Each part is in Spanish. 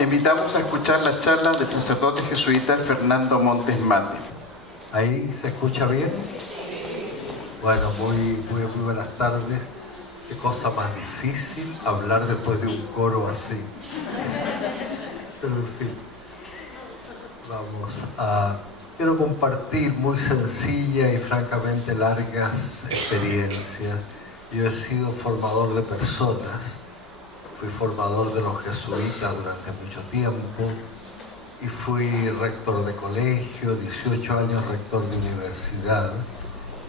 Invitamos a escuchar la charla del sacerdote jesuita Fernando Montes Mate. ¿Ahí se escucha bien? Bueno, muy buenas tardes. Qué cosa más difícil hablar después de un coro así. Pero en fin, quiero compartir muy sencilla y francamente largas experiencias. Yo he sido formador de personas, fui formador de los jesuitas durante mucho tiempo y fui rector de colegio, 18 años rector de universidad.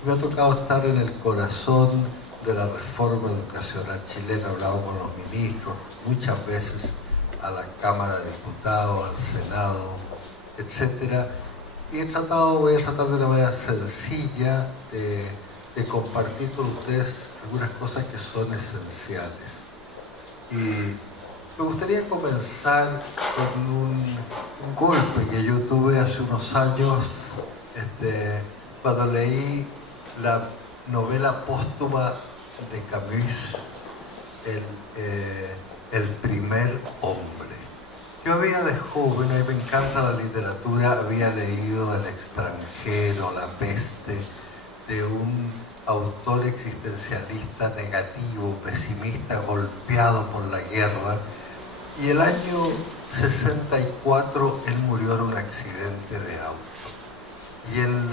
Me ha tocado estar en el corazón de la reforma educacional chilena, hablado con los ministros, muchas veces a la Cámara de Diputados, al Senado, etc. Y voy a tratar de una manera sencilla de compartir con ustedes algunas cosas que son esenciales. Y me gustaría comenzar con un golpe que yo tuve hace unos años, cuando leí la novela póstuma de Camus, El primer hombre. Yo había de joven, a mí me encanta la literatura, había leído El extranjero, La peste, de un autor existencialista negativo, pesimista, golpeado por la guerra. Y el año 64 él murió en un accidente de auto. Y en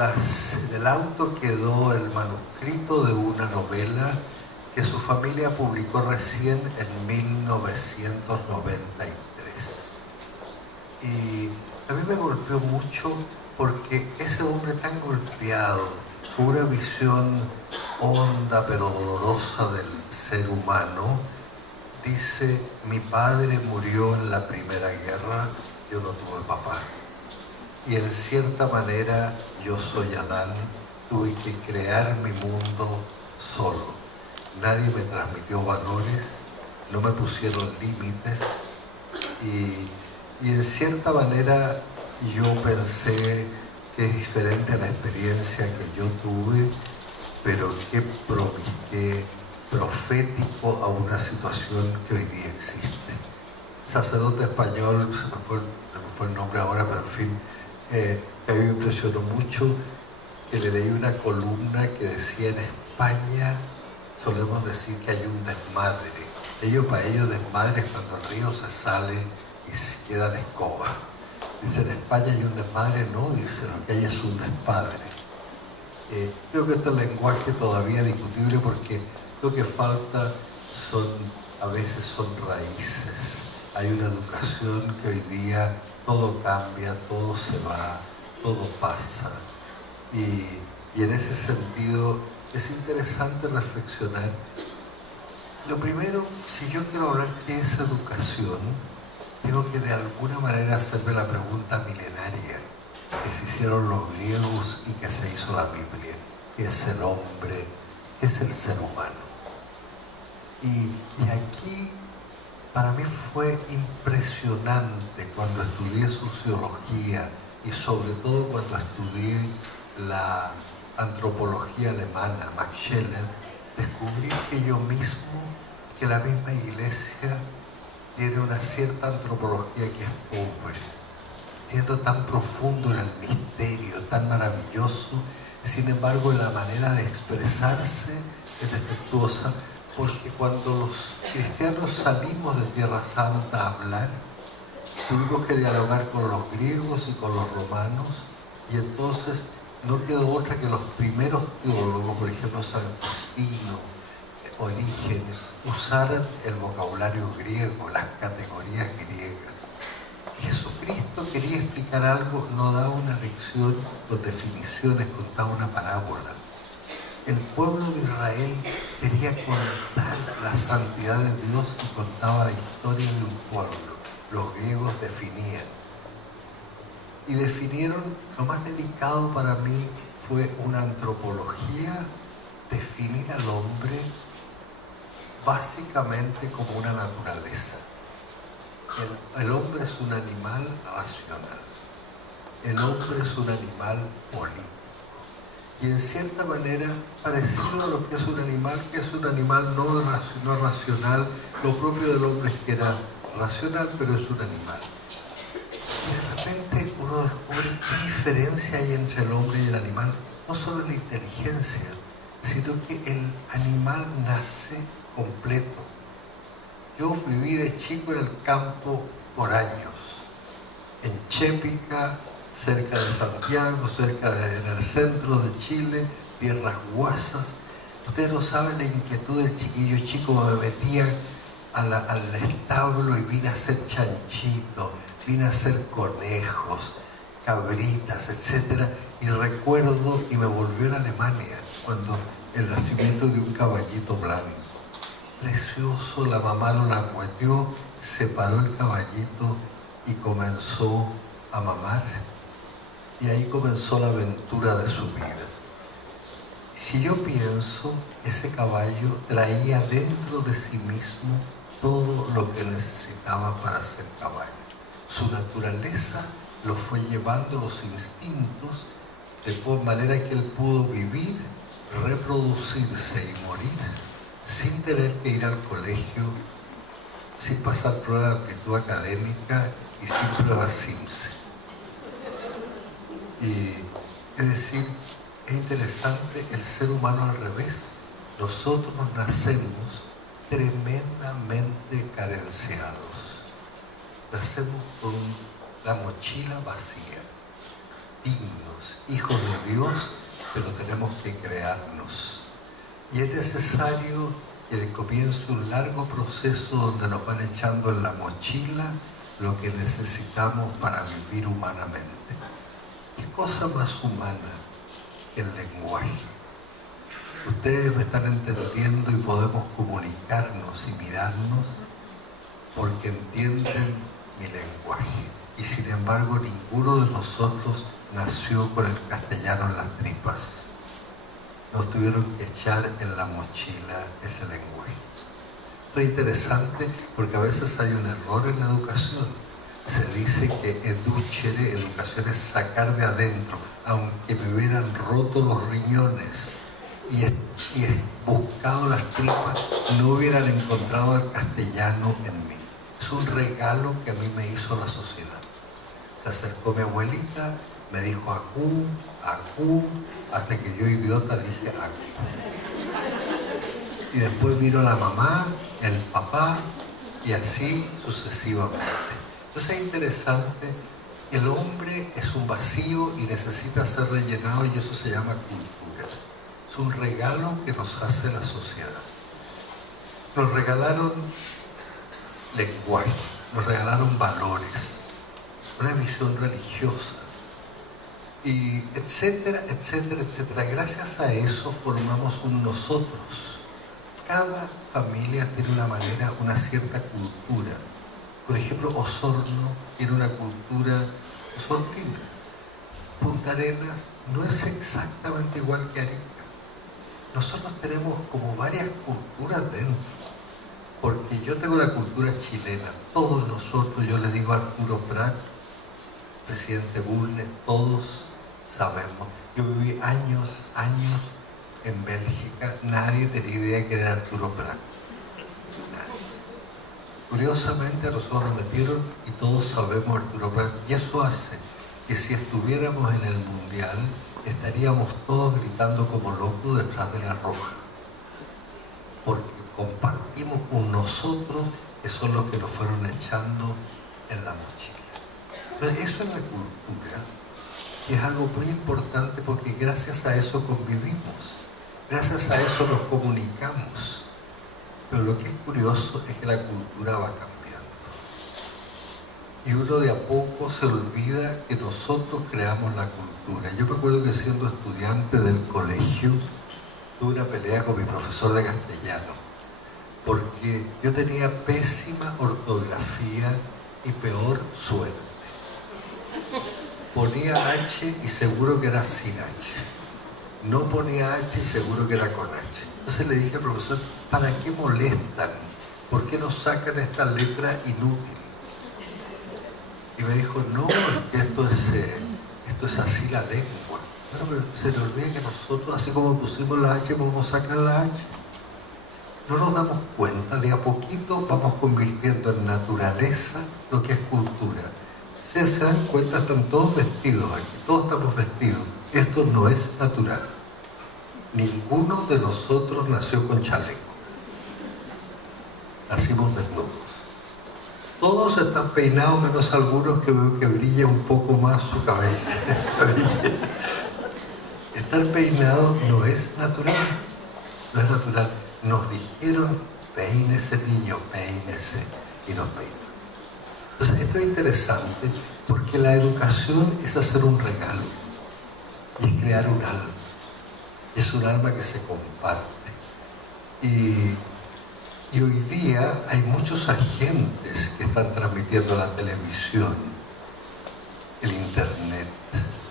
el auto quedó el manuscrito de una novela que su familia publicó recién en 1993. Y a mí me golpeó mucho porque ese hombre tan golpeado, con una visión honda pero dolorosa del ser humano, dice: mi padre murió en la Primera Guerra, yo no tuve papá. Y en cierta manera yo soy Adán, tuve que crear mi mundo solo. Nadie me transmitió valores, no me pusieron límites y en cierta manera yo pensé que es diferente la experiencia que yo tuve, pero qué profético a una situación que hoy día existe. Sacerdote español, se me fue el nombre ahora, pero en fin, a mí me impresionó mucho que le leí una columna que decía: en España solemos decir que hay un desmadre. Para ellos desmadre es cuando el río se sale y se queda la escoba. Dice: en España hay un desmadre. No, dice, lo que hay es un desmadre. Creo que este lenguaje todavía es discutible porque lo que falta a veces son raíces. Hay una educación que hoy día todo cambia, todo se va, todo pasa. Y en ese sentido es interesante reflexionar. Lo primero, si yo quiero hablar qué es educación, tengo que de alguna manera hacerme la pregunta milenaria que se hicieron los griegos y que se hizo la Biblia: ¿qué es el hombre? ¿Qué es el ser humano? Y aquí para mí fue impresionante cuando estudié sociología y sobre todo cuando estudié la antropología alemana, Max Scheler, descubrí que yo mismo, que la misma Iglesia tiene una cierta antropología que es pobre, siendo tan profundo en el misterio, tan maravilloso, sin embargo la manera de expresarse es defectuosa, porque cuando los cristianos salimos de Tierra Santa a hablar, tuvimos que dialogar con los griegos y con los romanos, y entonces no quedó otra que los primeros teólogos, por ejemplo San Agustín, Orígenes, usaran el vocabulario griego, las categorías griegas. Jesucristo quería explicar algo, no daba una lección con definiciones, contaba una parábola. El pueblo de Israel quería contar la santidad de Dios y contaba la historia de un pueblo. Los griegos definían. Y definieron, lo más delicado para mí fue una antropología, definir al hombre básicamente como una naturaleza. El hombre es un animal racional. El hombre es un animal político. Y en cierta manera, parecido a lo que es un animal no racional, lo propio del hombre es que era racional, pero es un animal. Y de repente uno descubre qué diferencia hay entre el hombre y el animal, no solo en la inteligencia, sino que el animal nace completo. Yo viví de chico en el campo por años, en Chépica, cerca de Santiago, en el centro de Chile, tierras guasas. Ustedes no saben la inquietud del chiquillo chico, me metía al establo y vine a hacer chanchito, vine a hacer conejos, cabritas, etc. Y recuerdo, y me volvió a Alemania, cuando el nacimiento de un caballito blanco. Precioso, la mamá lo langueteó, separó el caballito y comenzó a mamar. Y ahí comenzó la aventura de su vida. Si yo pienso, ese caballo traía dentro de sí mismo todo lo que necesitaba para ser caballo. Su naturaleza lo fue llevando, los instintos, de manera que él pudo vivir, reproducirse y morir sin tener que ir al colegio, sin pasar prueba de aptitud académica y sin pruebas SIMS. Y es decir, es interesante el ser humano al revés. Nosotros nacemos tremendamente carenciados. Nacemos con la mochila vacía, dignos, hijos de Dios, pero tenemos que crearnos. Y es necesario que comience un largo proceso donde nos van echando en la mochila lo que necesitamos para vivir humanamente. ¿Qué cosa más humana que el lenguaje? Ustedes me están entendiendo y podemos comunicarnos y mirarnos porque entienden mi lenguaje. Y sin embargo, ninguno de nosotros nació con el castellano en las tripas. Nos tuvieron que echar en la mochila ese lenguaje. Esto es interesante porque a veces hay un error en la educación. Se dice que educere, educación es sacar de adentro, aunque me hubieran roto los riñones y buscado las tripas, no hubieran encontrado el castellano en mí. Es un regalo que a mí me hizo la sociedad. Se acercó mi abuelita, me dijo acú, hasta que yo, idiota, dije acú. Y después vino la mamá, el papá, y así sucesivamente. Entonces es interesante, el hombre es un vacío y necesita ser rellenado, y eso se llama cultura. Es un regalo que nos hace la sociedad. Nos regalaron lenguaje, nos regalaron valores, una visión religiosa, y etcétera, etcétera, etcétera. Gracias a eso formamos un nosotros. Cada familia tiene una manera, una cierta cultura. Por ejemplo, Osorno tiene una cultura osornina. Punta Arenas no es exactamente igual que Arica. Nosotros tenemos como varias culturas dentro. Porque yo tengo la cultura chilena, todos nosotros, yo le digo a Arturo Prat, presidente Bulnes, todos sabemos. Yo viví años en Bélgica, nadie tenía idea de quién era Arturo Prat. Nadie. Curiosamente a nosotros nos metieron y todos sabemos Arturo Prat, y eso hace que si estuviéramos en el Mundial, estaríamos todos gritando como locos detrás de la roja. Porque compartimos un nosotros que son los que nos fueron echando en la mochila. Entonces, eso es la cultura, y es algo muy importante porque gracias a eso convivimos, gracias a eso nos comunicamos. Pero lo que es curioso es que la cultura va cambiando. Y uno de a poco se olvida que nosotros creamos la cultura. Yo me acuerdo que siendo estudiante del colegio, tuve una pelea con mi profesor de castellano, porque yo tenía pésima ortografía y peor suerte. Ponía H y seguro que era sin H. No ponía H y seguro que era con H. Entonces le dije al profesor, ¿para qué molestan? ¿Por qué no sacan esta letra inútil? Y me dijo, no, es que esto es así la lengua. Bueno, pero se le olvida que nosotros, así como pusimos la H, podemos sacar la H. no nos damos cuenta, de a poquito vamos convirtiendo en naturaleza lo que es cultura. Si se dan cuenta, están todos vestidos aquí, todos estamos vestidos. Esto no es natural. Ninguno de nosotros nació con chaleco. Nacimos desnudos. Todos están peinados, menos algunos que veo que brilla un poco más su cabeza. Estar peinado no es natural. No es natural. Nos dijeron, peínese niño, peínese, y nos peinó. Entonces esto es interesante porque la educación es hacer un regalo y es crear un alma. Es un alma que se comparte. Y hoy día hay muchos agentes que están transmitiendo la televisión, el internet,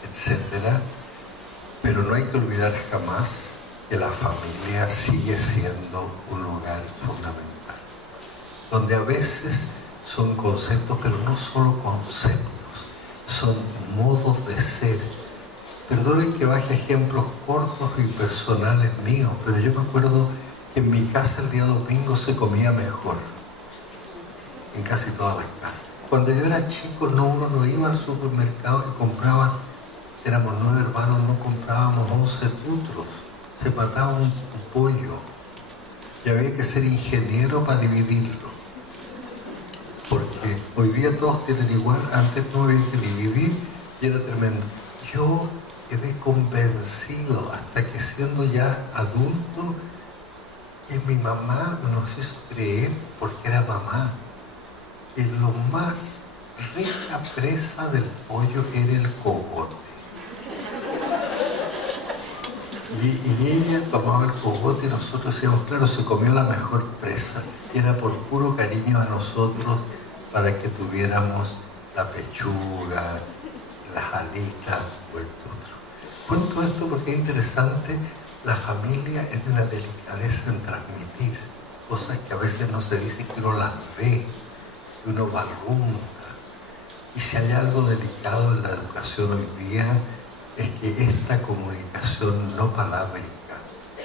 etc. Pero no hay que olvidar jamás que la familia sigue siendo un lugar fundamental, donde a veces son conceptos, pero no solo conceptos, son modos de ser. Perdonen que baje ejemplos cortos y personales míos, pero yo me acuerdo que en mi casa el día domingo se comía mejor, en casi todas las casas. Cuando yo era chico, uno no iba al supermercado y compraba, éramos 9 hermanos, no comprábamos 11 tutros, se mataba un pollo y había que ser ingeniero para dividirlo. Porque hoy día todos tienen igual, antes no había que dividir y era tremendo. Yo quedé convencido hasta que siendo ya adulto que mi mamá nos hizo creer, porque era mamá, que lo más rica presa del pollo era el cogote. Y ella tomaba el cogote y nosotros decíamos, claro, se comió la mejor presa. Y era por puro cariño a nosotros para que tuviéramos la pechuga, las alitas o el tutro. Cuento esto porque es interesante. La familia es de una delicadeza en transmitir cosas que a veces no se dicen, que uno las ve, que uno barrunta. Y si hay algo delicado en la educación hoy día, es que esta comunicación no palábrica,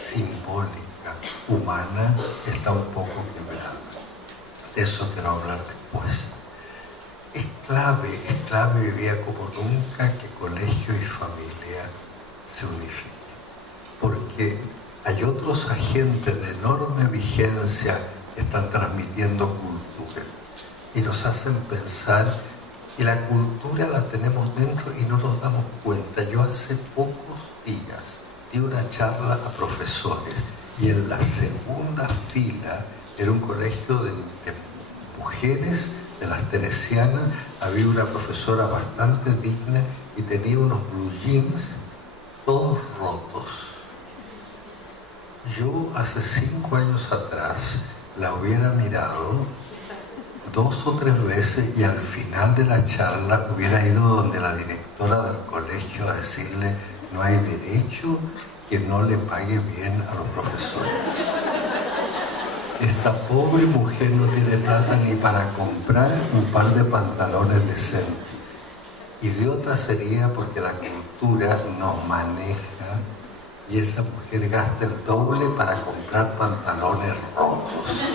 simbólica, humana, está un poco quebrada. De eso quiero hablar después. Es clave hoy día como nunca que colegio y familia se unifiquen. Porque hay otros agentes de enorme vigencia que están transmitiendo cultura y nos hacen pensar, y la cultura la tenemos dentro y no nos damos cuenta. Yo hace pocos días di una charla a profesores y en la segunda fila era un colegio de mujeres de las teresianas, había una profesora bastante digna y tenía unos blue jeans todos rotos. Yo hace 5 años atrás la hubiera mirado 2 o 3 veces y al final de la charla hubiera ido donde la directora del colegio a decirle, no hay derecho que no le pague bien a los profesores. Esta pobre mujer no tiene plata ni para comprar un par de pantalones decentes. Idiota sería porque la cultura nos maneja y esa mujer gasta el doble para comprar pantalones rotos.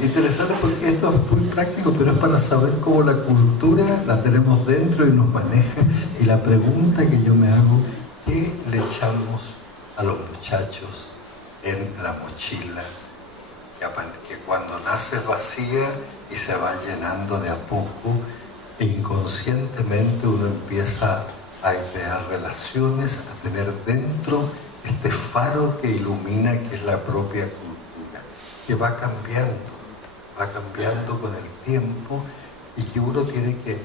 Interesante porque esto es muy práctico, pero es para saber cómo la cultura la tenemos dentro y nos maneja. Y la pregunta que yo me hago, ¿qué le echamos a los muchachos en la mochila? Que cuando nace vacía y se va llenando de a poco, e inconscientemente uno empieza a crear relaciones, a tener dentro este faro que ilumina, que es la propia cultura, que va cambiando con el tiempo y que uno tiene que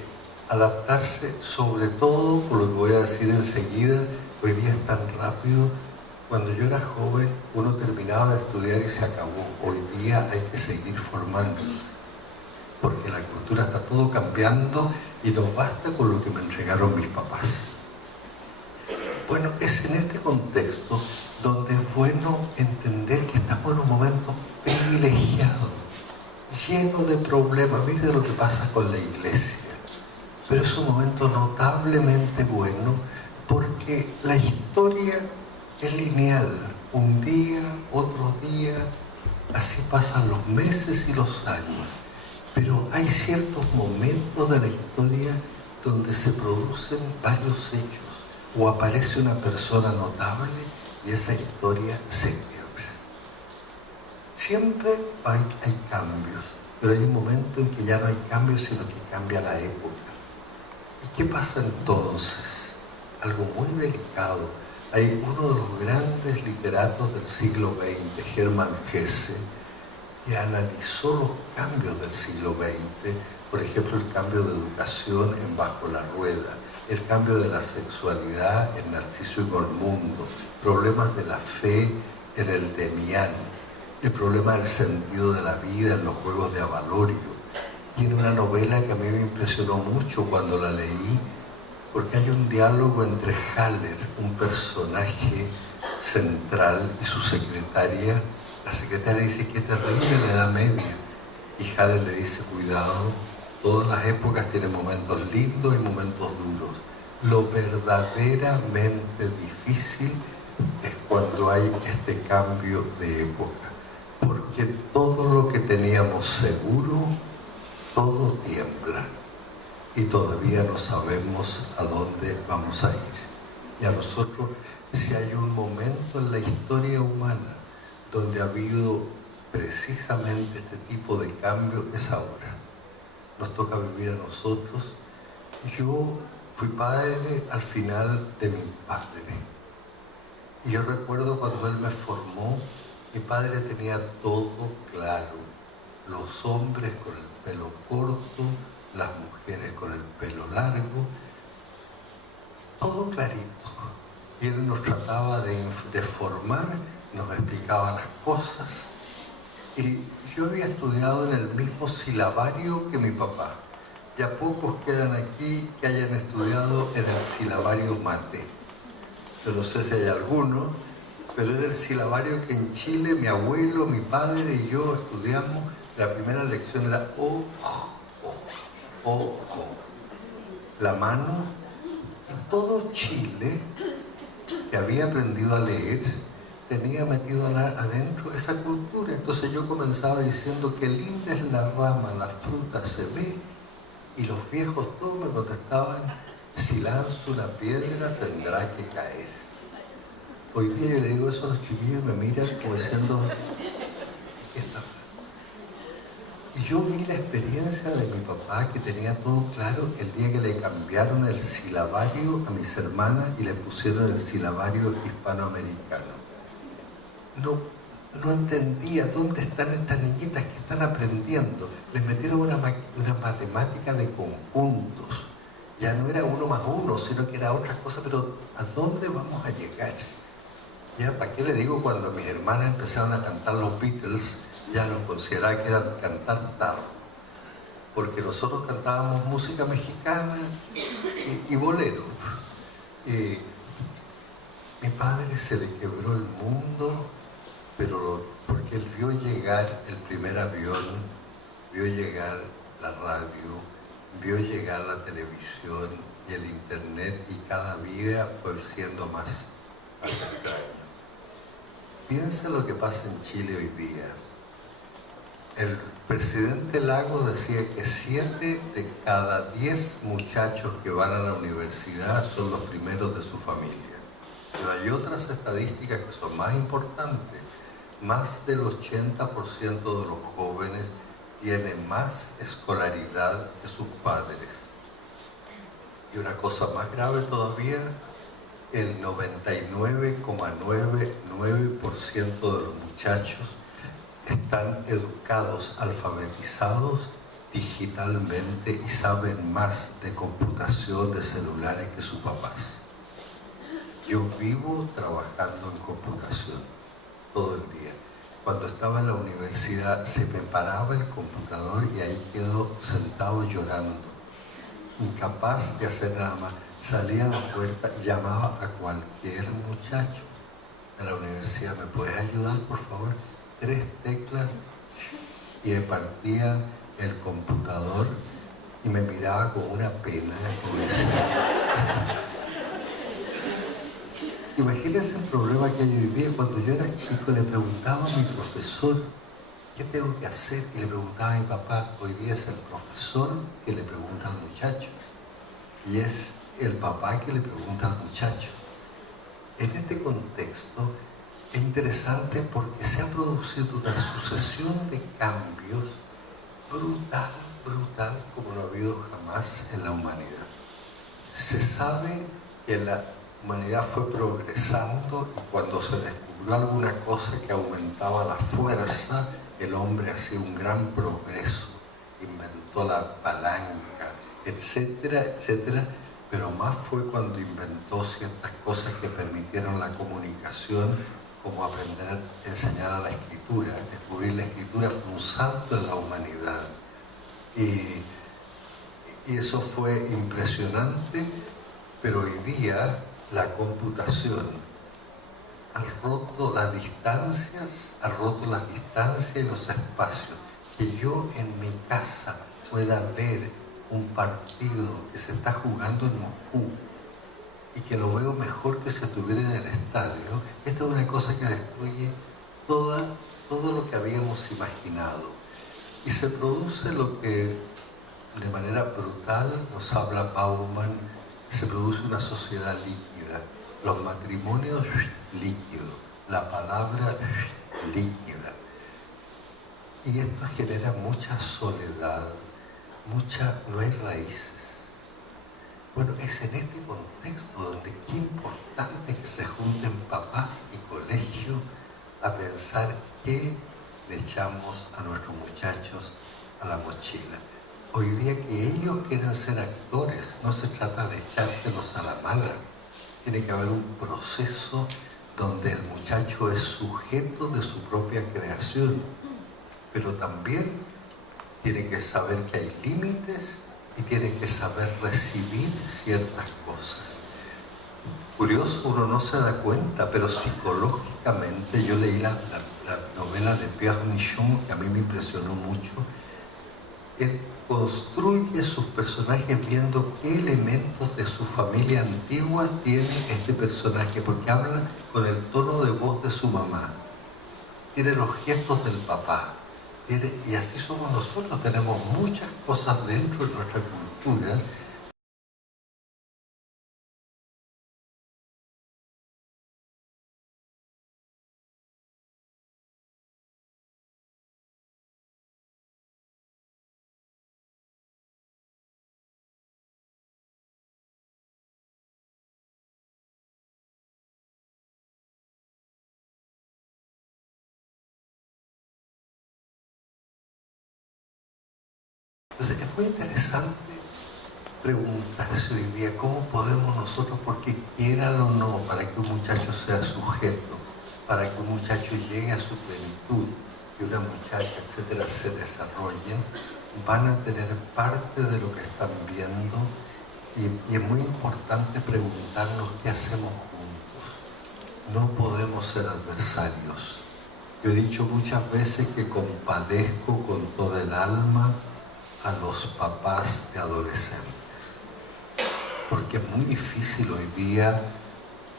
adaptarse, sobre todo, por lo que voy a decir enseguida. Hoy día es tan rápido. Cuando yo era joven, uno terminaba de estudiar y se acabó. Hoy día hay que seguir formándose, porque la cultura está todo cambiando y no basta con lo que me entregaron mis papás. Bueno, es en este contexto donde es bueno entender que estamos en un momento privilegiado, lleno de problemas. Mire lo que pasa con la iglesia. Pero es un momento notablemente bueno porque la historia es lineal. Un día, otro día, así pasan los meses y los años. Pero hay ciertos momentos de la historia donde se producen varios hechos o aparece una persona notable y esa historia se quiebra. Siempre hay cambios, pero hay un momento en que ya no hay cambios, sino que cambia la época. ¿Y qué pasa entonces? Algo muy delicado. Hay uno de los grandes literatos del siglo XX, Hermann Hesse, que analizó los cambios del siglo XX, por ejemplo, el cambio de educación en Bajo la Rueda, el cambio de la sexualidad en Narciso y Gormundo, problemas de la fe en el Demián, el problema del sentido de la vida en los Juegos de Avalorio. Tiene una novela que a mí me impresionó mucho cuando la leí, porque hay un diálogo entre Haller, un personaje central, y su secretaria. La secretaria dice: qué terrible la Edad Media. Y Haller le dice: cuidado, todas las épocas tienen momentos lindos y momentos duros. Lo verdaderamente difícil es cuando hay este cambio de época, porque todo lo que teníamos seguro, todo tiembla. Y todavía no sabemos a dónde vamos a ir. Y a nosotros, si hay un momento en la historia humana donde ha habido precisamente este tipo de cambio, es ahora. Nos toca vivir a nosotros. Yo fui padre al final de mi padre. Y yo recuerdo cuando él me formó, mi padre tenía todo claro. Los hombres con el pelo corto, las mujeres con el pelo largo, todo clarito. Y él nos trataba de formar, nos explicaba las cosas. Y yo había estudiado en el mismo silabario que mi papá. Ya pocos quedan aquí que hayan estudiado en el silabario mate. Yo no sé si hay alguno, pero era el silabario que en Chile mi abuelo, mi padre y yo estudiamos. La primera lección era ojo, la mano, y todo Chile, que había aprendido a leer, tenía metido adentro esa cultura. Entonces yo comenzaba diciendo: qué linda es la rama, la fruta se ve, y los viejos todos me contestaban: si lanzo una piedra tendrá que caer. Hoy día yo le digo eso a los chiquillos y me miran como diciendo: ¿qué está pasando? Y yo vi la experiencia de mi papá, que tenía todo claro, el día que le cambiaron el silabario a mis hermanas y le pusieron el silabario hispanoamericano. No entendía dónde están estas niñitas que están aprendiendo. Les metieron una matemática de conjuntos. Ya no era 1 más 1, sino que era otra cosa, pero ¿a dónde vamos a llegar? Ya, ¿para qué le digo? Cuando mis hermanas empezaron a cantar los Beatles, ya los consideraba que era cantar tarro, porque nosotros cantábamos música mexicana y bolero. Mi padre se le quebró el mundo, pero porque él vio llegar el primer avión, vio llegar la radio, vio llegar la televisión y el internet, y cada día fue siendo más extraño. Piensa lo que pasa en Chile hoy día. El presidente Lagos decía que 7 de cada 10 muchachos que van a la universidad son los primeros de su familia. Pero hay otras estadísticas que son más importantes. Más del 80% de los jóvenes tienen más escolaridad que sus padres. Y una cosa más grave todavía, el 99,99% de los muchachos están educados, alfabetizados digitalmente y saben más de computación, de celulares que sus papás. Yo vivo trabajando en computación todo el día. Cuando estaba en la universidad se me paraba el computador y ahí quedo sentado llorando, incapaz de hacer nada más. Salía a la puerta y llamaba a cualquier muchacho de la universidad: ¿me puedes ayudar, por favor? 3 teclas, y me partía el computador y me miraba con una pena, como decía. Imagínense el problema que hay hoy día. Cuando yo era chico le preguntaba a mi profesor, ¿qué tengo que hacer? Y le preguntaba a mi papá. Hoy día es el profesor que le pregunta al muchacho. Y es el papá que le pregunta al muchacho. En este contexto es interesante porque se ha producido una sucesión de cambios brutal, como no ha habido jamás en la humanidad. Se sabe que la humanidad fue progresando y cuando se descubrió alguna cosa que aumentaba la fuerza, el hombre hacía un gran progreso, inventó la palanca, etcétera, etcétera, pero más fue cuando inventó ciertas cosas que permitieron la comunicación, como aprender a enseñar a la escritura. Descubrir la escritura fue un salto en la humanidad. Y eso fue impresionante, pero hoy día la computación ha roto las distancias y los espacios. Que yo en mi casa pueda ver un partido que se está jugando en Moscú y que lo veo mejor que si estuviera en el estadio, esta es una cosa que destruye todo lo que habíamos imaginado. Y se produce lo que de manera brutal nos habla Bauman, se produce una sociedad líquida, los matrimonios líquidos, la palabra líquida. Y esto genera mucha soledad, no hay raíces. Bueno, es en este contexto donde qué importante que se junten papás y colegios a pensar qué le echamos a nuestros muchachos a la mochila. Hoy día que ellos quieren ser actores, no se trata de echárselos a la mala. Tiene que haber un proceso donde el muchacho es sujeto de su propia creación, pero también tiene que saber que hay límites y tiene que saber recibir ciertas cosas. Curioso, uno no se da cuenta, pero psicológicamente yo leí la novela de Pierre Michon, que a mí me impresionó mucho. Él construye sus personajes viendo qué elementos de su familia antigua tiene este personaje, porque habla con el tono de voz de su mamá, tiene los gestos del papá, y así somos nosotros, tenemos muchas cosas dentro de nuestra cultura. Entonces es muy interesante preguntarse hoy día cómo podemos nosotros, porque quieran o no, para que un muchacho sea sujeto, para que un muchacho llegue a su plenitud y una muchacha, etcétera, se desarrollen, van a tener parte de lo que están viendo y es muy importante preguntarnos qué hacemos juntos. No podemos ser adversarios. Yo he dicho muchas veces que compadezco con toda el alma a los papás de adolescentes, porque es muy difícil hoy día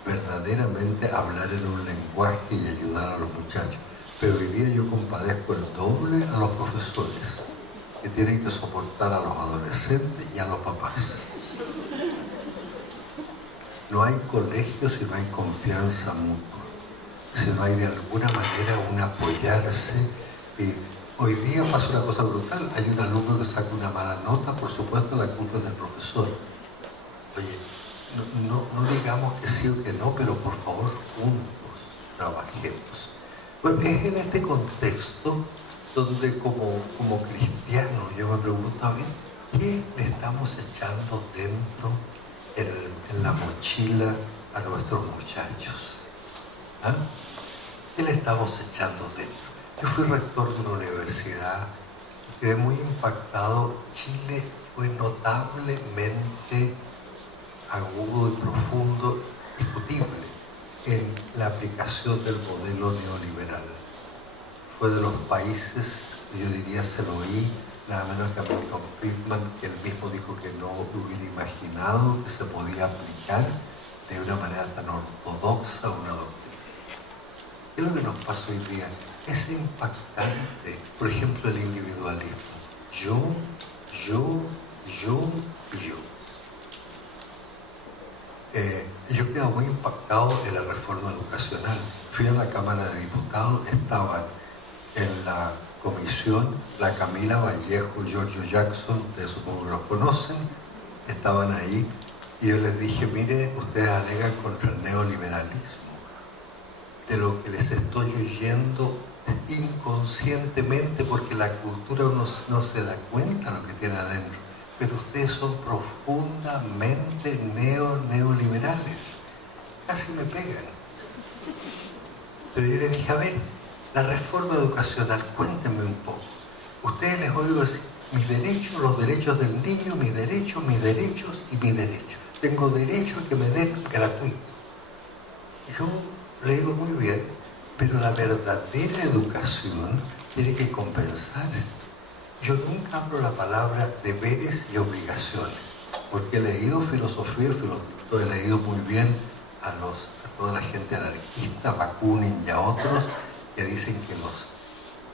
verdaderamente hablar en un lenguaje y ayudar a los muchachos, pero hoy día yo compadezco el doble a los profesores que tienen que soportar a los adolescentes y a los papás. No hay colegio si no hay confianza mutua, si no hay de alguna manera un apoyarse. Hoy día pasa una cosa brutal, hay un alumno que saca una mala nota, por supuesto la culpa es del profesor. Oye, no digamos que sí o que no, pero por favor juntos trabajemos. Pues es en este contexto donde como cristiano yo me pregunto, a ver, ¿qué le estamos echando dentro en la mochila a nuestros muchachos? ¿Ah? ¿Qué le estamos echando dentro? Yo fui rector de una universidad y quedé muy impactado. Chile fue notablemente agudo y profundo, discutible, en la aplicación del modelo neoliberal. Fue de los países, yo diría, se lo oí, nada menos que a Milton Friedman, que él mismo dijo que no hubiera imaginado que se podía aplicar de una manera tan ortodoxa una doctrina. ¿Qué es lo que nos pasa hoy día? Es impactante, por ejemplo, el individualismo. Yo y yo. Yo quedo muy impactado en la reforma educacional. Fui a la Cámara de Diputados, estaban en la comisión la Camila Vallejo, Giorgio Jackson, ustedes supongo que los conocen, estaban ahí y yo les dije, mire, ustedes alegan contra el neoliberalismo, de lo que les estoy oyendo inconscientemente porque la cultura no se da cuenta de lo que tiene adentro, pero ustedes son profundamente neoliberales, casi me pegan. Pero yo les dije, a ver, la reforma educacional, cuéntenme un poco. Ustedes les oigo decir, mis derechos, los derechos del niño, mis derechos y mis derechos. Tengo derecho a que me den gratuito. Yo le digo muy bien, pero la verdadera educación tiene que compensar. Yo nunca hablo la palabra deberes y obligaciones, porque he leído filosofía, he leído muy bien a toda la gente anarquista, Bakunin y a otros, que dicen que las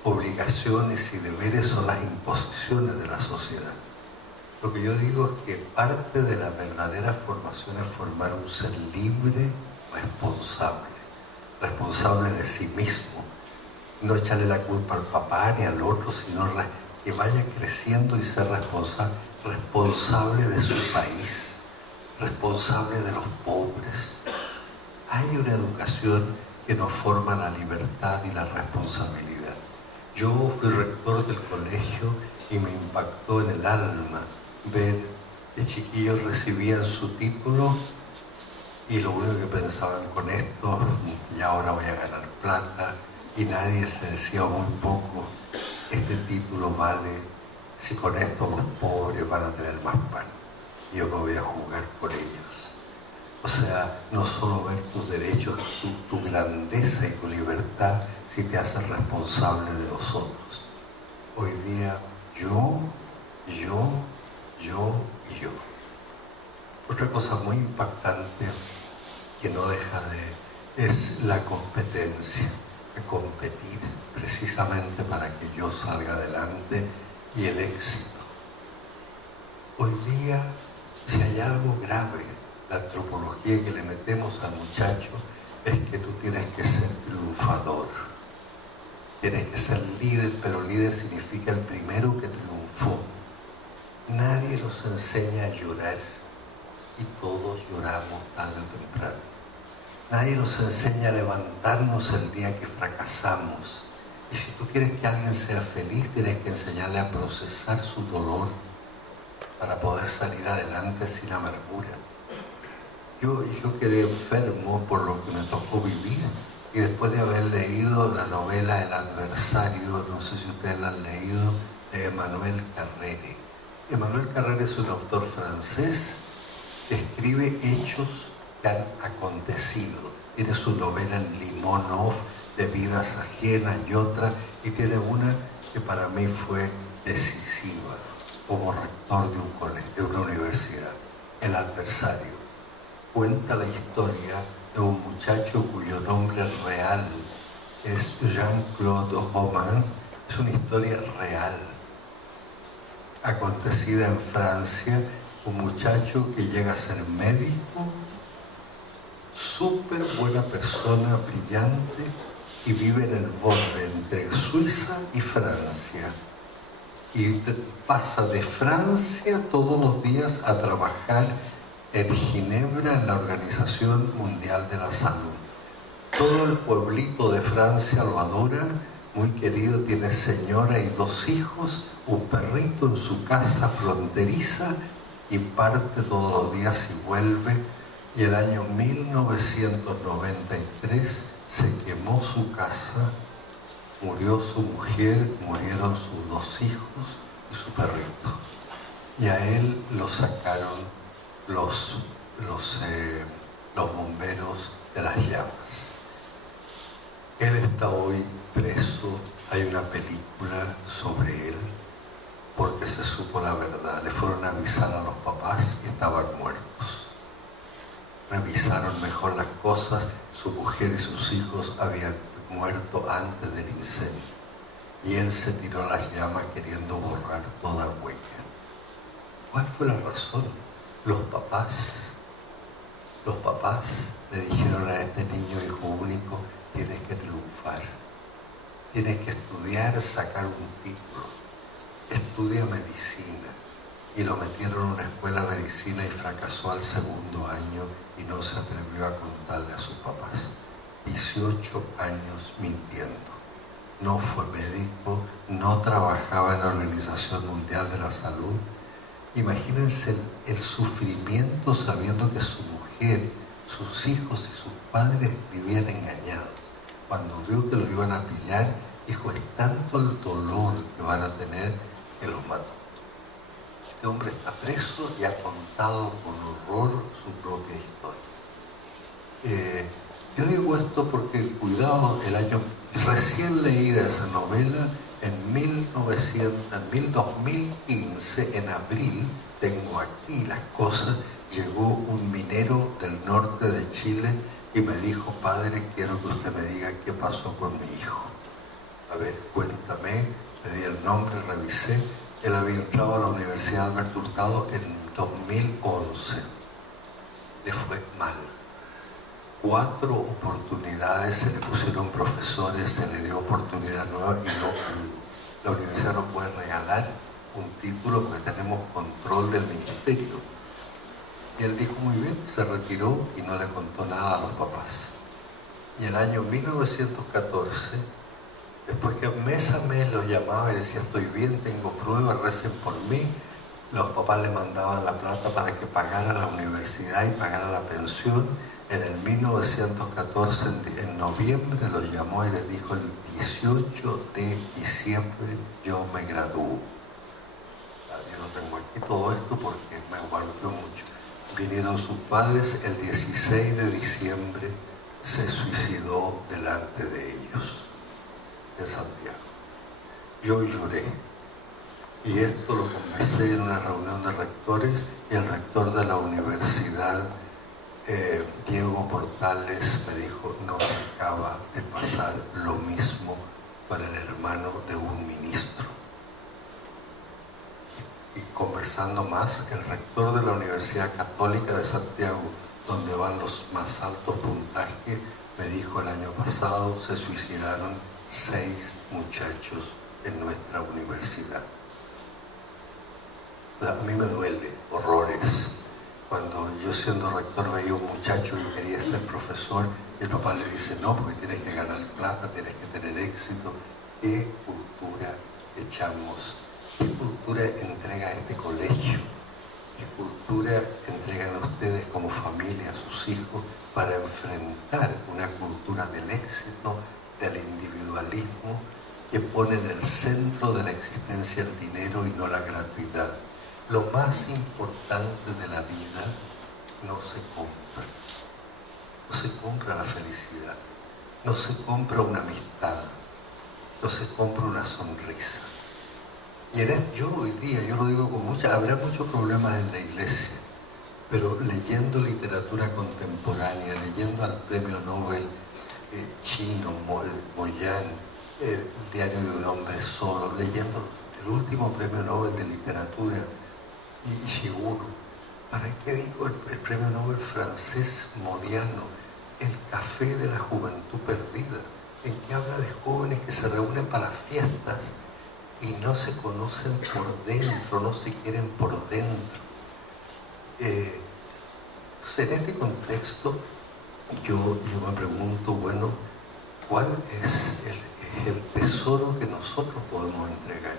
obligaciones y deberes son las imposiciones de la sociedad. Lo que yo digo es que parte de la verdadera formación es formar un ser libre, responsable de sí mismo. No echarle la culpa al papá ni al otro, sino que vaya creciendo y ser responsable de su país, responsable de los pobres. Hay una educación que nos forma la libertad y la responsabilidad. Yo fui rector del colegio y me impactó en el alma ver que chiquillos recibían su título y lo único que pensaban con esto, y ahora voy a ganar plata, y nadie se decía muy poco, este título vale, si con esto los pobres van a tener más pan, y yo me voy a jugar por ellos. O sea, no solo ver tus derechos, tu grandeza y tu libertad, si te haces responsable de los otros. Hoy día, yo. Otra cosa muy impactante que no deja es la competencia, de competir precisamente para que yo salga adelante y el éxito. Hoy día, si hay algo grave, la antropología que le metemos al muchacho es que tú tienes que ser triunfador, tienes que ser líder, pero líder significa el primero que triunfó. Nadie nos enseña a llorar y todos lloramos tarde o temprano. Nadie nos enseña a levantarnos el día que fracasamos. Y si tú quieres que alguien sea feliz, tienes que enseñarle a procesar su dolor para poder salir adelante sin amargura. Yo quedé enfermo por lo que me tocó vivir y después de haber leído la novela El adversario, no sé si ustedes la han leído, de Emmanuel Carrère. Emmanuel Carrère es un autor francés que escribe hechos que han acontecido. Tiene su novela en Limonov, de vidas ajenas y otra, y tiene una que para mí fue decisiva como rector de un colegio, de una universidad, El adversario. Cuenta la historia de un muchacho cuyo nombre real es Jean-Claude Roman. Es una historia real, acontecida en Francia, un muchacho que llega a ser médico, súper buena persona, brillante, y vive en el borde entre Suiza y Francia. Y pasa de Francia todos los días a trabajar en Ginebra, en la Organización Mundial de la Salud. Todo el pueblito de Francia lo adora, muy querido, tiene señora y 2 hijos, un perrito en su casa fronteriza, y parte todos los días y vuelve. Y el año 1993 se quemó su casa, murió su mujer, murieron sus 2 hijos y su perrito. Y a él lo sacaron los bomberos de las llamas. Él está hoy preso, hay una película sobre él, porque se supo la verdad. Le fueron a avisar a los papás y estaban muertos. revisaron mejor las cosas, su mujer y sus hijos habían muerto antes del incendio. Y él se tiró a las llamas queriendo borrar toda huella. ¿Cuál fue la razón? Los papás le dijeron a este niño hijo único, tienes que triunfar, tienes que estudiar, sacar un título, estudia medicina. Y lo metieron en una escuela de medicina y fracasó al segundo año y no se atrevió a contarle a sus papás. 18 años mintiendo. No fue médico, no trabajaba en la Organización Mundial de la Salud. Imagínense el sufrimiento sabiendo que su mujer, sus hijos y sus padres vivían engañados. Cuando vio que lo iban a pillar, dijo, es tanto el dolor que van a tener que los mató. Este hombre está preso y ha contado con horror su propia historia. Yo digo esto porque, cuidado, recién leída esa novela, en 2015, en abril, tengo aquí las cosas, llegó un minero del norte de Chile y me dijo, padre, quiero que usted me diga qué pasó con mi hijo. A ver, cuéntame, le di el nombre, revisé. Él había entrado a la Universidad Albert Hurtado en 2011. Le fue mal. 4 oportunidades, se le pusieron profesores, se le dio oportunidad nueva y no, la universidad no puede regalar un título porque tenemos control del ministerio. Y él dijo muy bien, se retiró y no le contó nada a los papás. Y el año 1914, después que mes a mes los llamaba y decía, estoy bien, tengo pruebas, recen por mí, los papás le mandaban la plata para que pagara la universidad y pagara la pensión. En el 1914, en noviembre, los llamó y les dijo, el 18 de diciembre yo me gradúo. Yo no tengo aquí todo esto porque me golpeó mucho. Vinieron sus padres, el 16 de diciembre se suicidó delante de ellos, en Santiago. Yo lloré. Y esto lo conversé en una reunión de rectores y el rector de la universidad, Diego Portales, me dijo, nos acaba de pasar lo mismo con el hermano de un ministro. Y conversando más, el rector de la Universidad Católica de Santiago, donde van los más altos puntajes, me dijo, el año pasado se suicidaron 6 muchachos en nuestra universidad. A mí me duele, horrores. Cuando yo siendo rector veía un muchacho que quería ser profesor, y el papá le dice, no, porque tienes que ganar plata, tienes que tener éxito. ¿Qué cultura echamos? ¿Qué cultura entrega este colegio? ¿Qué cultura entregan ustedes como familia a sus hijos para enfrentar una cultura del éxito, del individualismo, que pone en el centro de la existencia el dinero y no la gratuidad? Lo más importante de la vida no se compra. No se compra la felicidad. No se compra una amistad. No se compra una sonrisa. Y yo hoy día, yo lo digo con habrá muchos problemas en la iglesia, pero leyendo literatura contemporánea, leyendo al premio Nobel chino, Moyan, el diario de un hombre solo, leyendo el último premio Nobel de literatura, y Ishiguro, ¿para qué digo el premio Nobel francés Modiano, el café de la juventud perdida, en que habla de jóvenes que se reúnen para las fiestas y no se conocen por dentro, no se quieren por dentro? Entonces, en este contexto, yo me pregunto, bueno, ¿cuál es el tesoro que nosotros podemos entregar?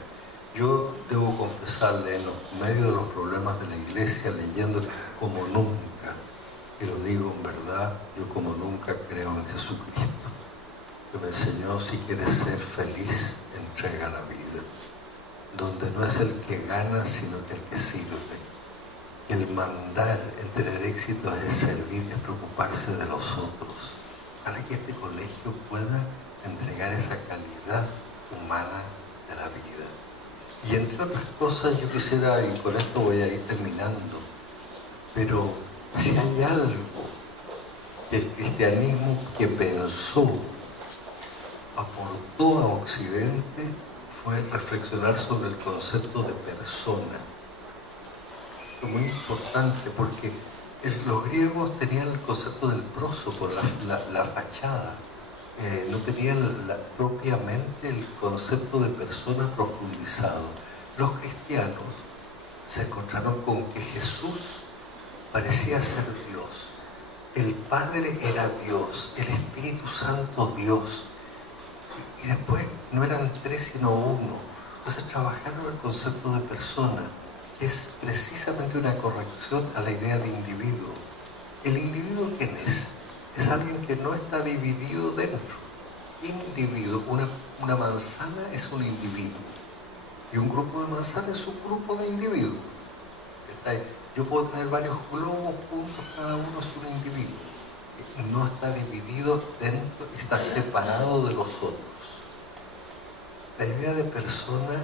Yo debo confesarle, en los medios de los problemas de la iglesia, leyendo como nunca, y lo digo en verdad, yo como nunca creo en Jesucristo, que me enseñó, si quieres ser feliz, entrega la vida, donde no es el que gana, sino que el que sirve. El mandar, el tener éxito es servir, es preocuparse de los otros, para que este colegio pueda entregar esa calidad humana de la vida. Y entre otras cosas, yo quisiera, y con esto voy a ir terminando, pero si hay algo que el cristianismo que pensó, aportó a Occidente, fue reflexionar sobre el concepto de persona. Es muy importante porque los griegos tenían el concepto del prosopon, la fachada. No tenían propiamente el concepto de persona profundizado. Los cristianos se encontraron con que Jesús parecía ser Dios. El Padre era Dios, el Espíritu Santo Dios. Y después no eran tres sino uno. Entonces trabajaron el concepto de persona, que es precisamente una corrección a la idea de individuo. ¿El individuo quién es? Es alguien que no está dividido dentro. Individuo, una manzana es un individuo. Y un grupo de manzanas es un grupo de individuos. Yo puedo tener varios globos juntos, cada uno es un individuo. No está dividido dentro, está separado de los otros. La idea de persona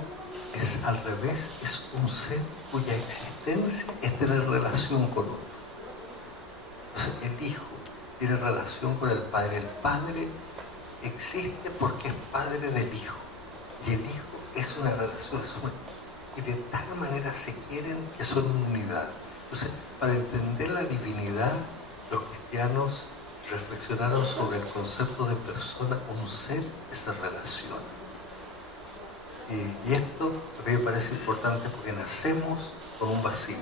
es al revés, es un ser cuya existencia es tener relación con otro. Entonces el Hijo tiene relación con el Padre. El Padre existe porque es Padre del Hijo. Y el Hijo es una relación, y de tal manera se quieren que son unidad. Entonces, para entender la divinidad, los cristianos reflexionaron sobre el concepto de persona, un ser que se relaciona. Y esto a mí me parece importante porque nacemos con un vacío.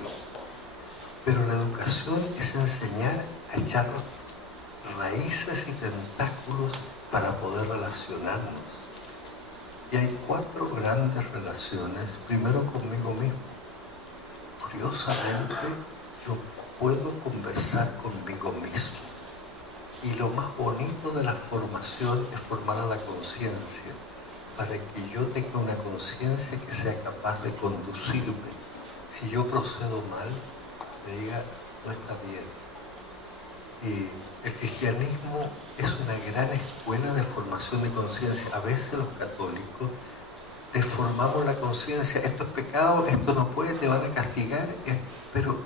Pero la educación es enseñar a echar raíces y tentáculos para poder relacionarnos. Y hay 4 grandes relaciones. Primero conmigo mismo. Curiosamente, yo puedo conversar conmigo mismo. Y lo más bonito de la formación es formar a la conciencia, para que yo tenga una conciencia que sea capaz de conducirme. Si yo procedo mal, me diga, no está bien. Y el cristianismo es una gran escuela de formación de conciencia. A veces los católicos deformamos la conciencia, esto es pecado, esto no puede, te van a castigar, pero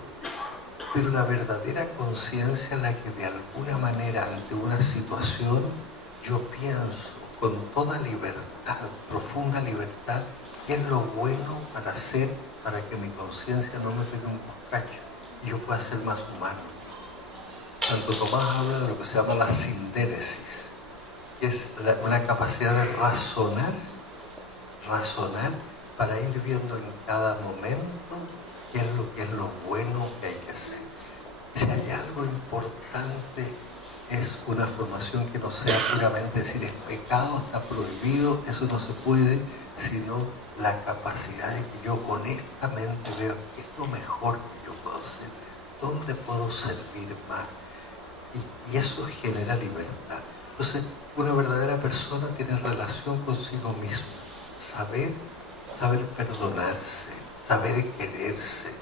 la verdadera conciencia es la que de alguna manera ante una situación yo pienso con toda libertad, profunda libertad, qué es lo bueno para hacer para que mi conciencia no me pegue un coscacho y yo pueda ser más humano. Santo Tomás habla de lo que se llama la sindéresis, que es una capacidad de razonar para ir viendo en cada momento qué es lo bueno que hay que hacer. Si hay algo importante, es una formación que no sea puramente decir es pecado, está prohibido, eso no se puede, sino la capacidad de que yo honestamente veo qué es lo mejor que yo puedo hacer, dónde puedo servir más. Y eso genera libertad. Entonces, una verdadera persona tiene relación consigo mismo. Saber perdonarse, saber quererse,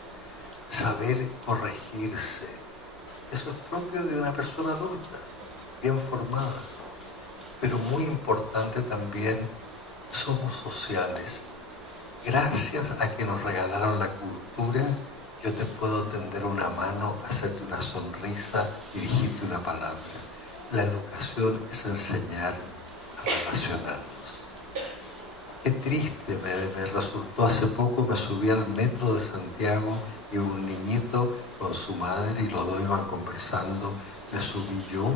saber corregirse. Eso es propio de una persona adulta, bien formada. Pero muy importante también, somos sociales. Gracias a que nos regalaron la cultura, yo te puedo tender una mano, hacerte una sonrisa, dirigirte una palabra. La educación es enseñar a relacionarnos. Qué triste me resultó hace poco, me subí al metro de Santiago y un niñito con su madre y los dos iban conversando, me subí yo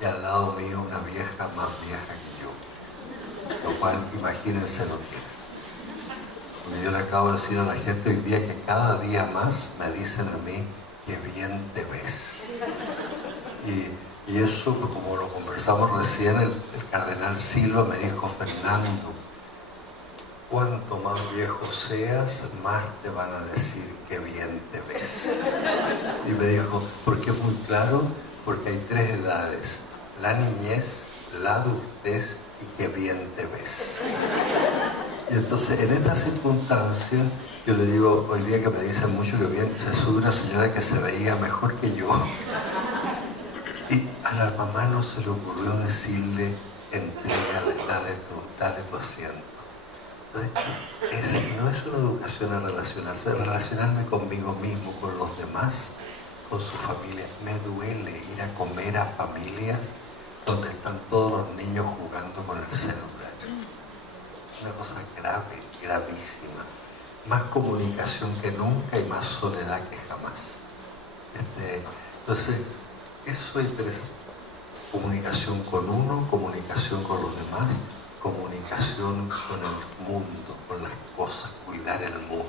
y al lado mío una vieja más vieja que yo, lo cual imagínense lo que era. Porque yo le acabo de decir a la gente hoy día que cada día más me dicen a mí que bien te ves. Y eso, como lo conversamos recién, el cardenal Silva me dijo, Fernando, cuanto más viejo seas, más te van a decir que bien te ves. Y me dijo, porque es muy claro, porque hay 3 edades, la niñez, la adultez y que bien te ves. Y entonces, en esta circunstancia, yo le digo, hoy día que me dicen mucho que bien, se sube una señora que se veía mejor que yo. Y a la mamá no se le ocurrió decirle, entrégale, dale tu asiento. Entonces, no es una educación a relacionarse, relacionarme conmigo mismo, con los demás, con su familia. Me duele ir a comer a familias donde están todos los niños jugando con el celular. Una cosa grave, gravísima. Más comunicación que nunca y más soledad que jamás. Entonces, eso es interesante. Comunicación con uno, comunicación con los demás, comunicación con el mundo, con las cosas, cuidar el mundo.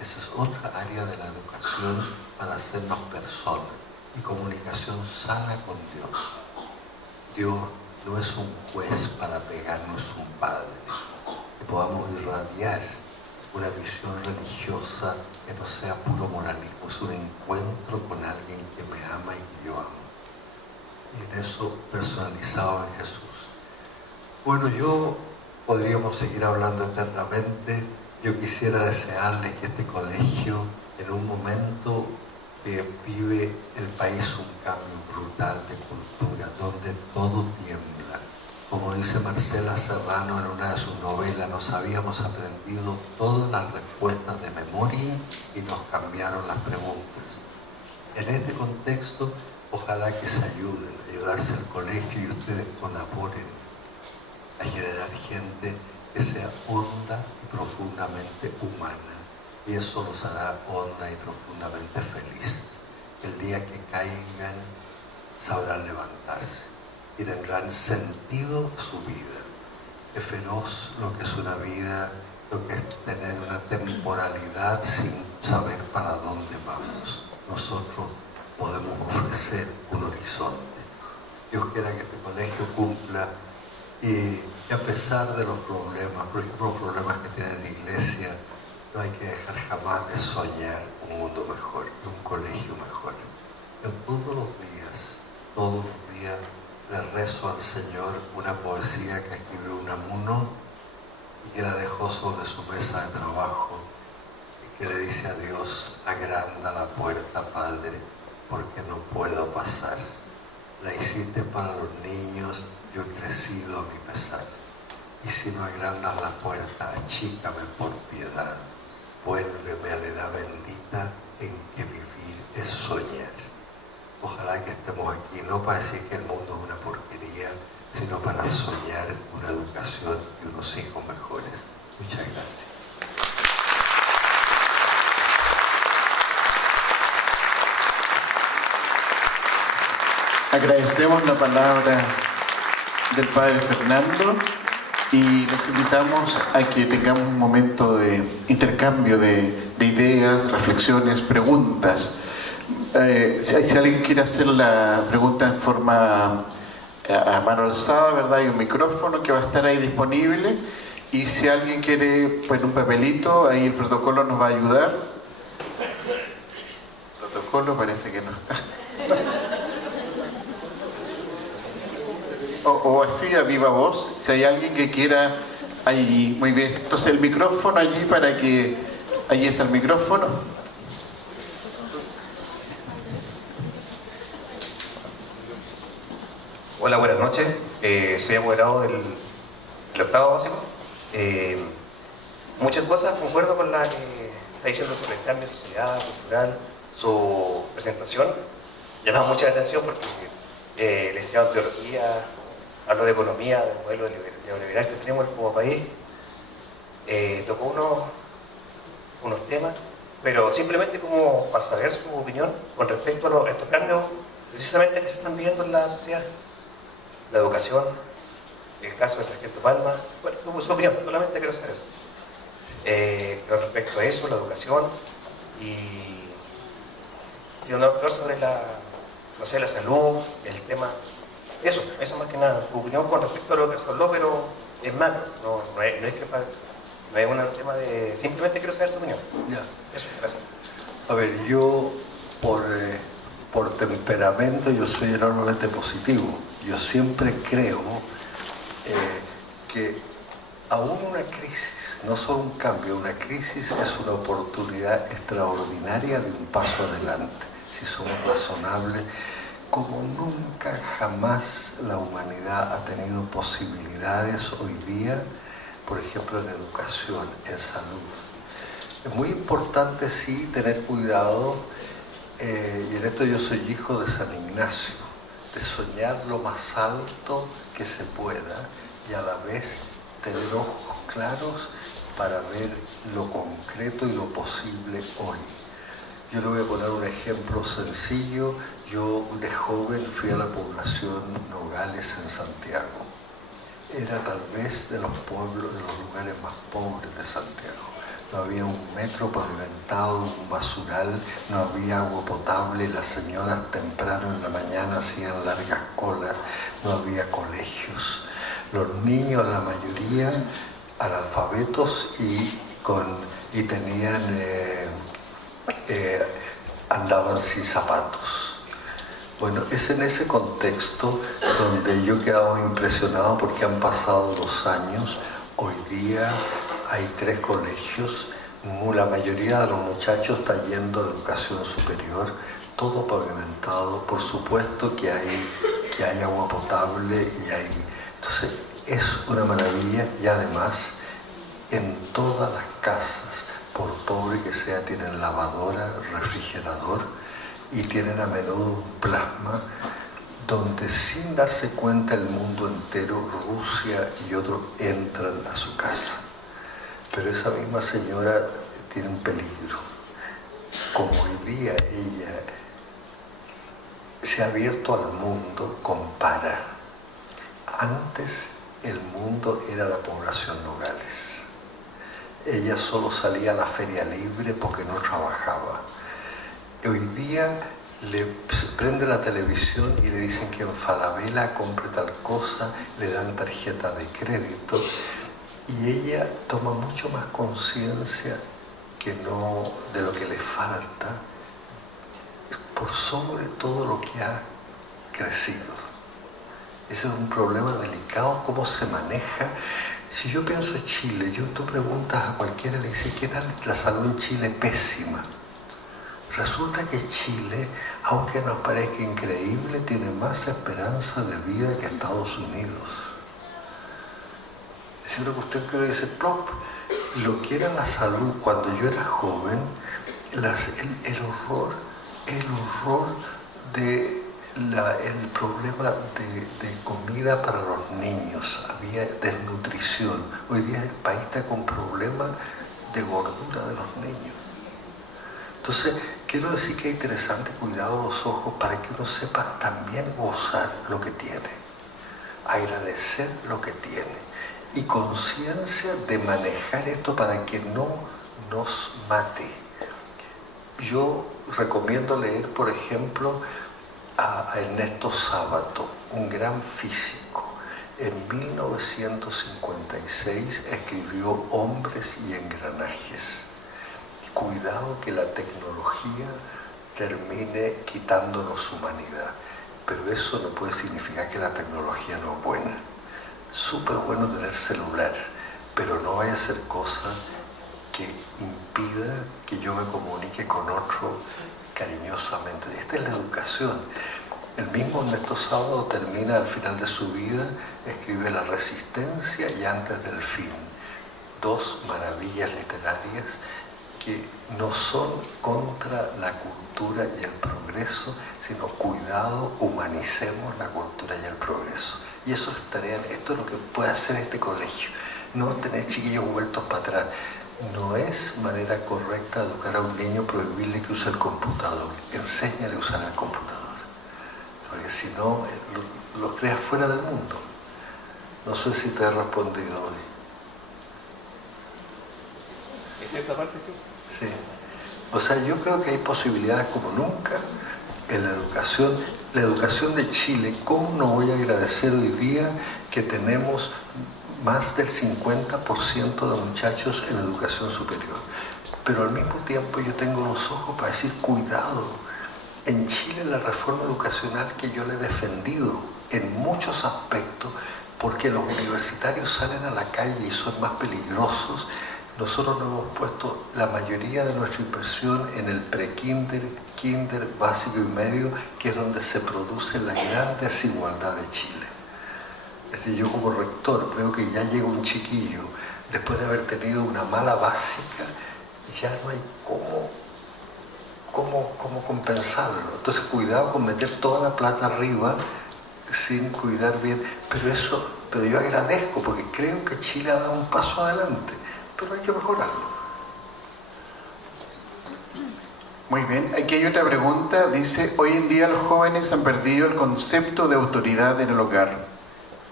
Esa es otra área de la educación para hacernos personas. Y comunicación sana con Dios. Dios no es un juez para pegarnos, es un padre. Que podamos irradiar una visión religiosa que no sea puro moralismo, es un encuentro con alguien que me ama y que yo amo. Y en eso personalizado en Jesús. Bueno, podríamos seguir hablando eternamente. Yo quisiera desearles que este colegio, en un momento que vive el país un cambio brutal de cultura, donde todo tiembla. Como dice Marcela Serrano en una de sus novelas, nos habíamos aprendido todas las respuestas de memoria y nos cambiaron las preguntas. En este contexto, ojalá que se ayudarse al colegio y ustedes colaboren a generar gente que sea honda y profundamente humana. Y eso los hará honda y profundamente felices. El día que caigan, sabrán levantarse y tendrán sentido su vida. Es feroz lo que es una vida, lo que es tener una temporalidad sin saber para dónde vamos. Nosotros podemos ofrecer un horizonte. Dios quiera que este colegio cumpla y a pesar de los problemas, por ejemplo, los problemas que tiene la iglesia, no hay que dejar jamás de soñar un mundo mejor, un colegio mejor. Yo todos los días le rezo al Señor una poesía que escribió Unamuno y que la dejó sobre su mesa de trabajo y que le dice a Dios: agranda la puerta, Padre, porque no puedo pasar. La hiciste para los niños, yo he crecido a mi pesar. Y si no agrandas la puerta, achícame por piedad. Vuélveme a la edad bendita en que vivir es soñar. Ojalá que estemos aquí, no para decir que el mundo es una porquería, sino para soñar una educación y unos hijos mejores. Muchas gracias. Agradecemos la palabra del Padre Fernando y los invitamos a que tengamos un momento de intercambio de ideas, reflexiones, preguntas. Si alguien quiere hacer la pregunta en forma a mano alzada, ¿verdad? Hay un micrófono que va a estar ahí disponible, y si alguien quiere poner un papelito, ahí el protocolo nos va a ayudar. El protocolo parece que no está. O así a viva voz, si hay alguien que quiera, ahí, muy bien. Entonces el micrófono allí para que, allí está el micrófono. Hola, buenas noches. Soy apoderado del octavo básico. Muchas cosas concuerdo con la que está diciendo sobre el cambio de sociedad, cultural, su presentación. Llama mucha atención porque licenciado en teología, hablo de economía, del modelo neoliberal que tenemos como país. Tocó unos temas, pero simplemente como para saber su opinión con respecto a estos cambios precisamente que se están viviendo en la sociedad. La educación, el caso de Sargento Palma, bueno, su opinión, solamente quiero saber eso. Con respecto a eso, la educación y un hablar sobre la salud, el tema, eso más que nada, su opinión con respecto a lo que se habló, pero es macro, no es un tema de, simplemente quiero saber su opinión. Ya. Eso, gracias. A ver, yo por temperamento yo soy enormemente positivo. Yo siempre creo que aún una crisis, no solo un cambio, una crisis es una oportunidad extraordinaria de un paso adelante, si somos razonables. Como nunca jamás la humanidad ha tenido posibilidades hoy día, por ejemplo en educación, en salud. Es muy importante sí tener cuidado Y en esto yo soy hijo de San Ignacio, de soñar lo más alto que se pueda y a la vez tener ojos claros para ver lo concreto y lo posible hoy. Yo le voy a poner un ejemplo sencillo. Yo de joven fui a la población Nogales en Santiago. Era tal vez de los pueblos, de los lugares más pobres de Santiago. No había un metro pavimentado, un basural, no había agua potable, las señoras temprano en la mañana hacían largas colas, no había colegios. Los niños, la mayoría, analfabetos y tenían, andaban sin zapatos. Bueno, es en ese contexto donde yo quedaba impresionado porque han pasado 2 años. Hoy día hay 3 colegios, la mayoría de los muchachos está yendo a educación superior, todo pavimentado, por supuesto que hay agua potable y hay... Entonces es una maravilla y además en todas las casas, por pobre que sea, tienen lavadora, refrigerador y tienen a menudo un plasma donde sin darse cuenta el mundo entero, Rusia y otros entran a su casa. Pero esa misma señora tiene un peligro. Como hoy día ella se ha abierto al mundo, compara. Antes el mundo era la población Nogales. Ella solo salía a la feria libre porque no trabajaba. Hoy día le prende la televisión y le dicen que en Falabella compre tal cosa, le dan tarjeta de crédito y ella toma mucho más conciencia de lo que le falta por sobre todo lo que ha crecido. Ese es un problema delicado, cómo se maneja. Si yo pienso en Chile, tú preguntas a cualquiera y le dices, ¿qué tal la salud en Chile? Pésima. Resulta que Chile, aunque nos parezca increíble, tiene más esperanza de vida que Estados Unidos. Es lo que usted cree que dice, plop, lo que era la salud cuando yo era joven, el horror el problema de comida para los niños, había desnutrición. Hoy día el país está con problemas de gordura de los niños. Entonces, quiero decir que es interesante cuidar los ojos para que uno sepa también gozar lo que tiene, agradecer lo que tiene y conciencia de manejar esto para que no nos mate. Yo recomiendo leer, por ejemplo, a Ernesto Sábato, un gran físico. En 1956 escribió Hombres y Engranajes. Cuidado que la tecnología termine quitándonos humanidad, pero eso no puede significar que la tecnología no es buena. Súper bueno tener celular, pero no vaya a ser cosa que impida que yo me comunique con otro cariñosamente. Esta es la educación. El mismo Ernesto Sábato termina al final de su vida, escribe La Resistencia y Antes del Fin. 2 maravillas literarias que no son contra la cultura y el progreso, sino cuidado, humanicemos la cultura y el progreso. Y eso es tarea, esto es lo que puede hacer este colegio, no tener chiquillos vueltos para atrás. No es manera correcta educar a un niño prohibirle que use el computador, enséñale a usar el computador, porque si no, lo creas fuera del mundo. No sé si te he respondido. ¿En esta parte sí? Sí. O sea, yo creo que hay posibilidades como nunca en la educación. La educación de Chile, ¿cómo no voy a agradecer hoy día que tenemos más del 50% de muchachos en educación superior? Pero al mismo tiempo yo tengo los ojos para decir, cuidado. En Chile la reforma educacional que yo le he defendido en muchos aspectos, porque los universitarios salen a la calle y son más peligrosos, nosotros nos hemos puesto la mayoría de nuestra inversión en el pre-kinder, kinder, básico y medio, que es donde se produce la gran desigualdad de Chile. Es decir, yo como rector veo que ya llega un chiquillo, después de haber tenido una mala básica, ya no hay cómo cómo compensarlo. Entonces, cuidado con meter toda la plata arriba sin cuidar bien. Pero yo agradezco porque creo que Chile ha dado un paso adelante, pero hay que mejorarlo. Muy bien, aquí hay otra pregunta, dice, hoy en día los jóvenes han perdido el concepto de autoridad en el hogar.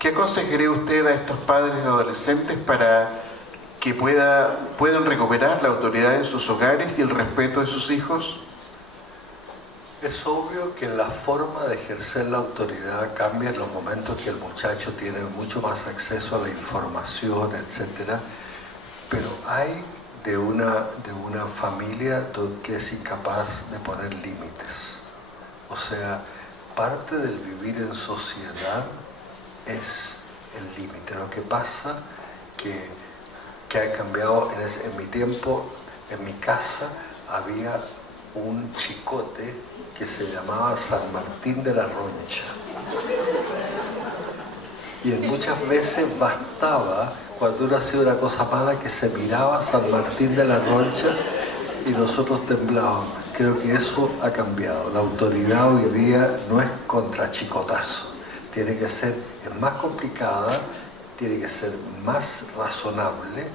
¿Qué aconsejaría usted a estos padres de adolescentes para que puedan recuperar la autoridad en sus hogares y el respeto de sus hijos? Es obvio que la forma de ejercer la autoridad cambia en los momentos que el muchacho tiene mucho más acceso a la información, etc. Pero hay de una familia que es incapaz de poner límites. O sea, parte del vivir en sociedad es el límite. Lo que pasa que ha cambiado en mi tiempo, en mi casa había un chicote que se llamaba San Martín de la Roncha. Y muchas veces bastaba, cuando uno hacía una cosa mala, que se miraba a San Martín de la Roncha y nosotros temblábamos. Creo que eso ha cambiado. La autoridad hoy día no es contra chicotazo. Tiene que ser, es más complicada, tiene que ser más razonable,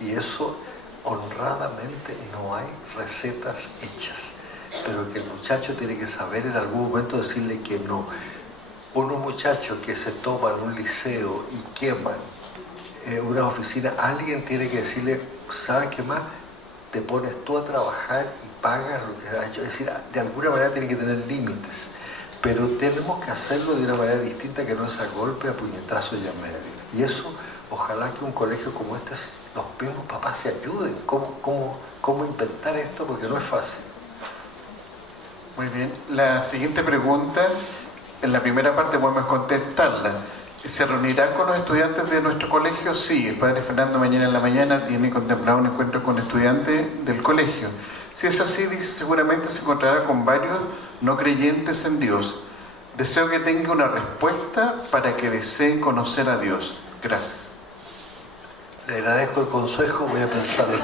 y eso honradamente no hay recetas hechas. Pero que el muchacho tiene que saber en algún momento decirle que no. Unos muchachos que se toman un liceo y queman una oficina, alguien tiene que decirle, ¿sabes qué más? Te pones tú a trabajar y pagas lo que has hecho. Es decir, de alguna manera tiene que tener límites, pero tenemos que hacerlo de una manera distinta, que no es a golpe, a puñetazo y a medio. Y eso, ojalá que un colegio como este, los mismos papás se ayuden. ¿Cómo inventar esto? Porque no es fácil. Muy bien, la siguiente pregunta, en la primera parte podemos contestarla. ¿Se reunirá con los estudiantes de nuestro colegio? Sí, el padre Fernando mañana en la mañana tiene contemplado un encuentro con estudiantes del colegio. Si es así, dice, seguramente se encontrará con varios no creyentes en Dios. Deseo que tenga una respuesta para que deseen conocer a Dios. Gracias. Le agradezco el consejo, voy a pensarlo.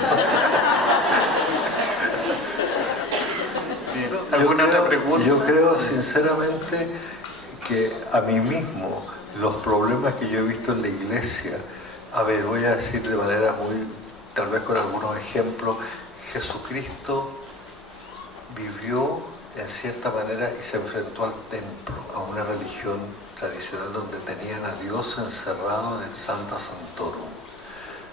Bien. ¿Alguna otra pregunta? Yo creo sinceramente que a mí mismo, los problemas que yo he visto en la iglesia, voy a decir de manera muy, tal vez con algunos ejemplos, Jesucristo vivió en cierta manera y se enfrentó al templo, a una religión tradicional donde tenían a Dios encerrado en el Sancta Sanctorum.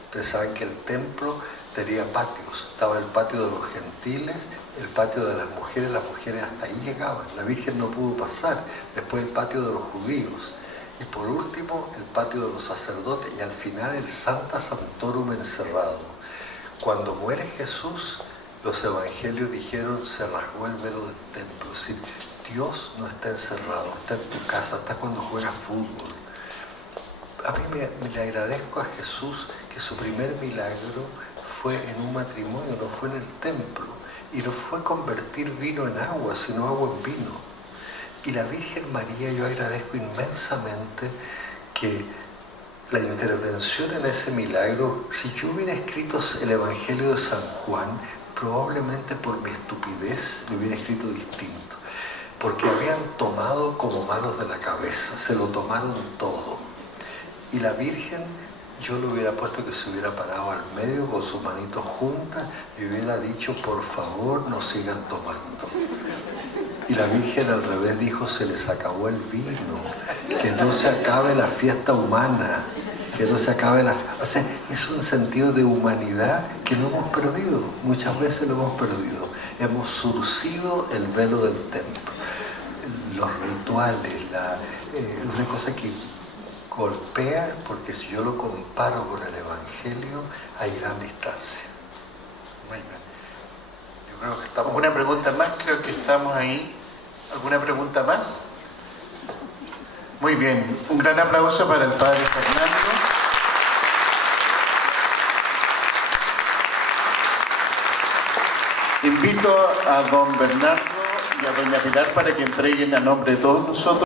Ustedes saben que el templo tenía patios, estaba el patio de los gentiles, el patio de las mujeres hasta ahí llegaban, la Virgen no pudo pasar, después el patio de los judíos, y por último el patio de los sacerdotes, y al final el Sancta Sanctorum encerrado. Cuando muere Jesús, los evangelios dijeron, se rasgó el velo del templo, es decir, Dios no está encerrado, está en tu casa, está cuando juegas fútbol. A mí me agradezco a Jesús que su primer milagro fue en un matrimonio, no fue en el templo, y no fue convertir vino en agua, sino agua en vino. Y la Virgen María, yo agradezco inmensamente que la intervención en ese milagro, si yo hubiera escrito el Evangelio de San Juan, probablemente por mi estupidez lo hubiera escrito distinto, porque habían tomado como manos de la cabeza, se lo tomaron todo. Y la Virgen, yo le hubiera puesto que se hubiera parado al medio con sus manitos juntas y hubiera dicho, por favor, no sigan tomando. Y la Virgen al revés dijo, se les acabó el vino, que no se acabe la fiesta humana, que no se acabe la... O sea, es un sentido de humanidad que no hemos perdido, muchas veces lo hemos perdido. Hemos surcido el velo del templo. Los rituales, una cosa que golpea, porque si yo lo comparo con el Evangelio, hay gran distancia. Muy bien. Yo creo que estamos... ¿Alguna pregunta más? Creo que estamos ahí. ¿Alguna pregunta más? Muy bien. Un gran aplauso para el padre Fernando. Invito a don Bernardo y a doña Pilar para que entreguen a nombre de todos nosotros